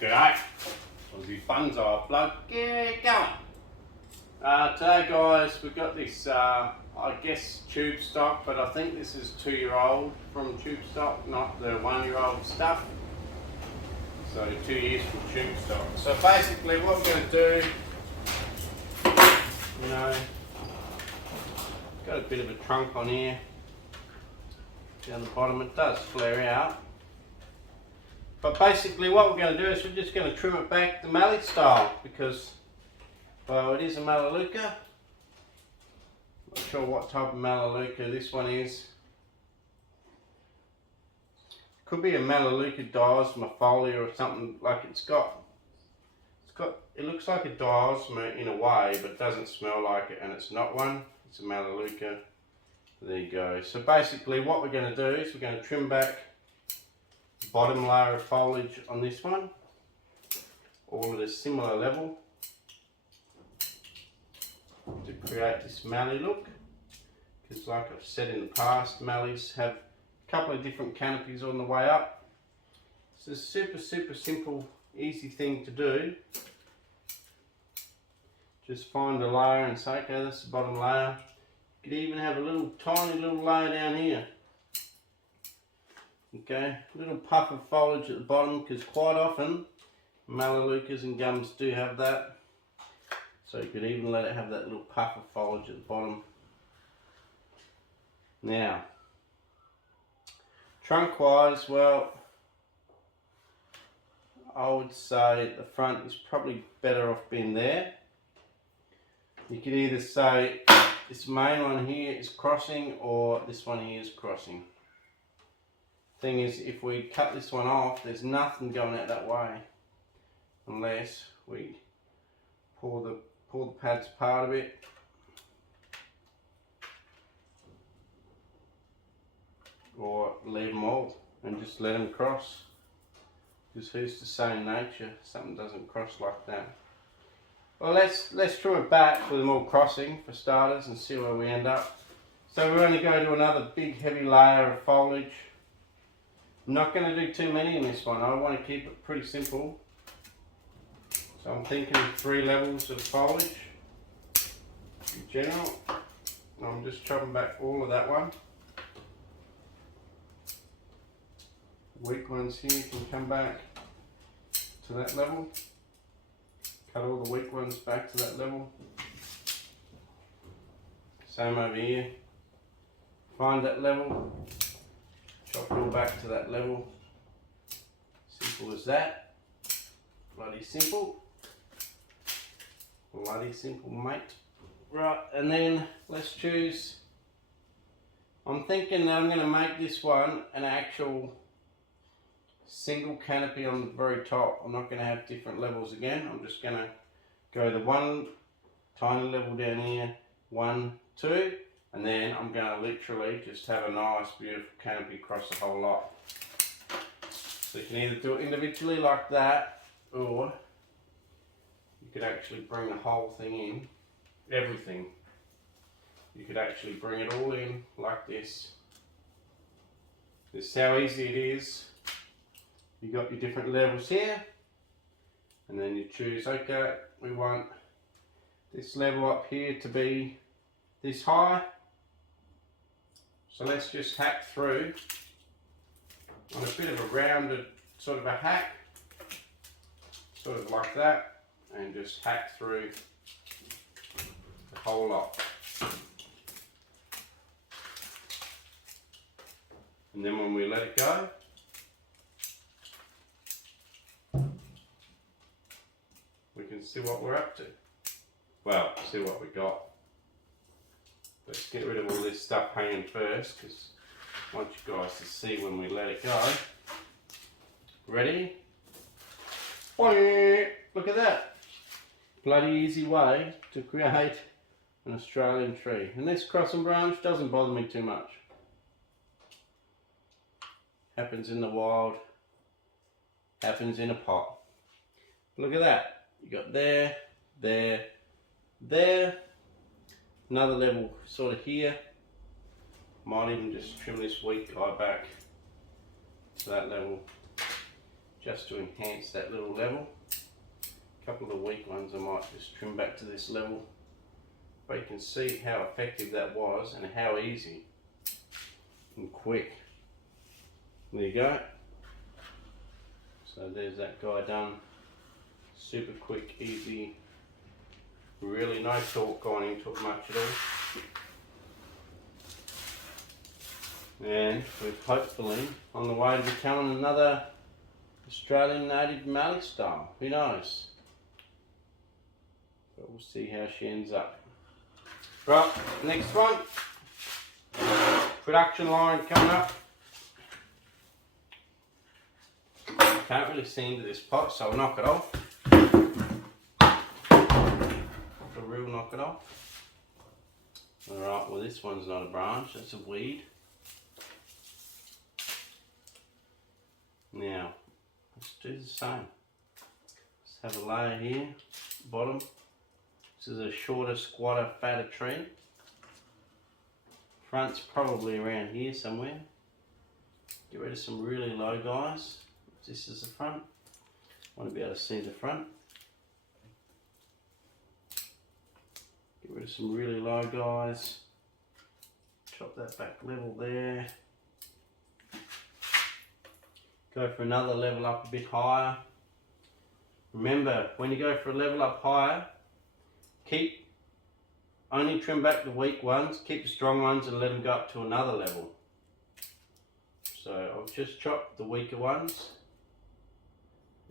G'day, Aussie Bonsai Bloke, get going. Today guys, we've got this, I guess tube stock, but I think this is 2-year-old from tube stock, not the 1-year-old stuff. So 2 years from tube stock. So basically what we're going to do, got a bit of a trunk on here. Down the bottom it does flare out. But basically what we're going to do is we're just going to trim it back the mallee style because, well, it is a Melaleuca. Not sure what type of Melaleuca this one is. Could be a Melaleuca diosmifolia or something. Like it looks like a diosma in a way, but it doesn't smell like it, and it's not one. It's a Melaleuca. There you go. So basically what we're going to do is we're going to trim back the bottom layer of foliage on this one, all at a similar level, to create this mallee look. Because like I've said in the past, mallees have a couple of different canopies on the way up. It's a super simple, easy thing to do. Just find a layer and say, okay, that's the bottom layer. You could even have a tiny little layer down here. Okay, a little puff of foliage at the bottom, because quite often Melaleucas and gums do have that. So you could even let it have that little puff of foliage at the bottom. Now, trunk wise, well, I would say the front is probably better off being there. You could either say this main one here is crossing or this one here is crossing. Thing is, if we cut this one off, there's nothing going out that way unless we pull the pads apart a bit. Or leave them all and just let them cross. Because who's to say in nature something doesn't cross like that? Well, let's trim it back with them all crossing for starters and see where we end up. So we're going to go to another big heavy layer of foliage. I'm not going to do too many in this one. I want to keep it pretty simple. So I'm thinking 3 levels of foliage in general. I'm just chopping back all of that one. Weak ones here can come back to that level. Cut all the weak ones back to that level. Same over here. Find that level. Chop it all back to that level. Simple as that. Bloody simple. Bloody simple, mate. Right, and then let's choose. I'm thinking that I'm going to make this one an actual single canopy on the very top. I'm not going to have different levels again. I'm just going to go the one tiny level down here, 1, 2. And then I'm going to literally just have a nice beautiful canopy across the whole lot. So you can either do it individually like that, or you could actually bring the whole thing in, everything. You could actually bring it all in like this. This is how easy it is. You got your different levels here, and then you choose, okay, we want this level up here to be this high. So let's just hack through on a bit of a rounded sort of a hack, sort of like that, and just hack through the whole lot. And then when we let it go, we can see what we're up to. Well, see what we got. Let's get rid of all this stuff hanging first, because I want you guys to see when we let it go. Ready? Look at that. Bloody easy way to create an Australian tree. And this cross and branch doesn't bother me too much. Happens in the wild. Happens in a pot. Look at that. You got there, there, there. Another level sort of here. Might even just trim this weak guy back to that level. just to enhance that little level. A couple of the weak ones I might just trim back to this level. But you can see how effective that was and how easy and quick. There you go. So there's that guy done. Super quick, easy. Really no torque going into it much at all. And we're hopefully on the way to becoming another Australian native mallee style. Who knows? But we'll see how she ends up. Right, next one. Production line coming up. Can't really see into this pot, so I'll knock it off. For real, knock it off. Alright, well this one's not a branch, it's a weed. Now, let's do the same. Let's have a layer here, bottom. This is a shorter, squatter, fatter tree. Front's probably around here somewhere. Get rid of some really low guys. This is the front. I want to be able to see the front. Get rid of some really low guys. Chop that back level there. Go for another level up a bit higher. Remember, when you go for a level up higher, only trim back the weak ones, keep the strong ones and let them go up to another level. So I've just chopped the weaker ones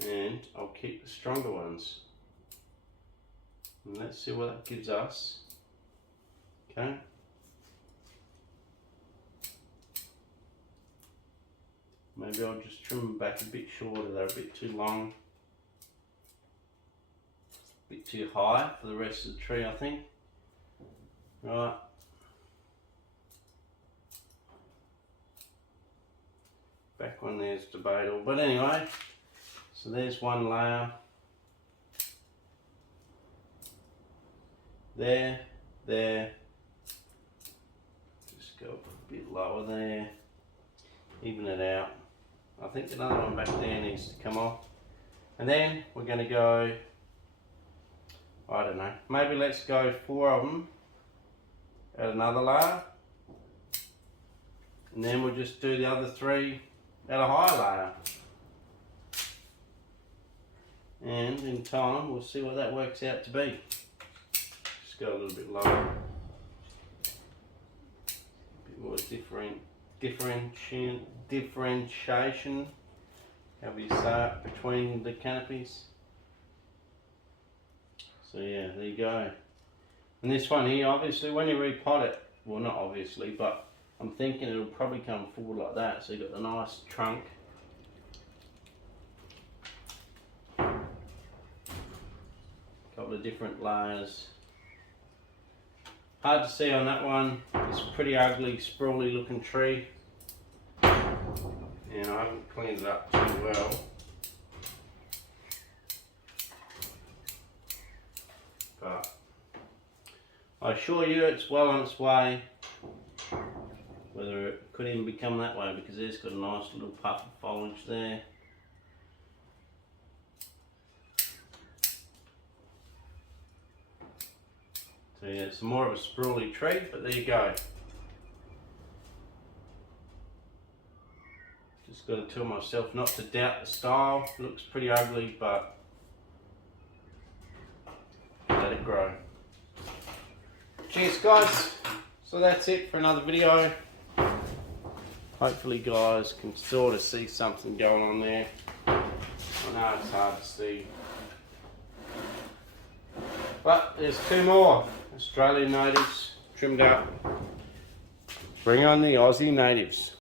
and I'll keep the stronger ones. And let's see what that gives us. Okay. Maybe I'll just trim them back a bit shorter, they're a bit too long. A bit too high for the rest of the tree, I think. Right. Back one there's debatable, but anyway, so there's one layer. There. Just go a bit lower there. Even it out. I think another one back there needs to come off. And then we're going to go, I don't know, maybe let's go 4 of them at another layer. And then we'll just do the other 3 at a higher layer. And in time we'll see what that works out to be. Just go a little bit lower. A bit more differentiation, however you say it, between the canopies. So yeah, there you go. And this one here, obviously when you repot it, well not obviously, but I'm thinking it'll probably come forward like that, so you've got the nice trunk. Couple of different layers. Hard to see on that one. It's a pretty ugly, sprawly looking tree. And I haven't cleaned it up too well. But I assure you it's well on its way. Whether it could even become that way, because it's got a nice little puff of foliage there. So yeah, it's more of a sprawly tree, but there you go. Just got to tell myself not to doubt the style. It looks pretty ugly, but let it grow. Cheers guys. So that's it for another video. Hopefully guys can sort of see something going on there. I know it's hard to see. But there's 2 more Australian natives trimmed up. Bring on the Aussie natives.